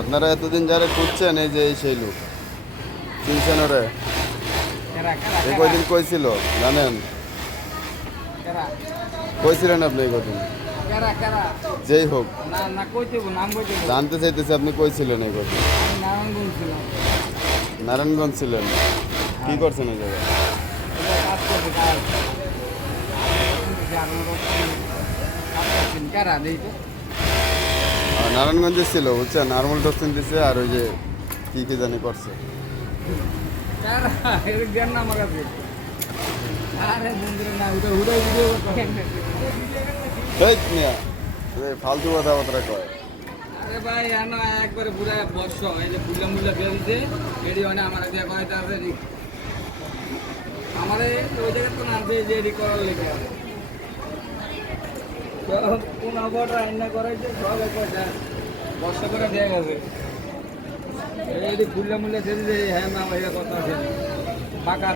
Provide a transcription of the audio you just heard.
আপনারা এতদিন যারা খুঁজছেন এই যে এই সেই লোক চিনছেন ওরে এই কয়দিন কইছিল জানেন কইছিলেন আপনি এই কদিন যেই হোক জানতে চাইতেছে আপনি কইছিলেন এই কদিন নারায়ণগঞ্জ ছিলেন কি করছেন এই জায়গায় নারায়ণগঞ্জে ছিল বুঝছেন নার্মাল টক্সিন দিছে আর ওই যে কি কি জানি করছে ফালতু কথাবার্তা কয় আরে ভাই এনো একবারে পুরা বর্ষ এই যে ফুলা মুলা বেরিয়েছে এডি মানে আমার দিয়ে কয়টা আছে আমারে ওই জায়গা তো না যে রেডি করার লেগে সব কোন আবহাওয়া রান্না করাইছে সব একবার বর্ষ করে দেয়া গেছে এই ফুলা মুলা বেরিয়েছে হ্যাঁ না ভাইয়া কথা আছে পাকা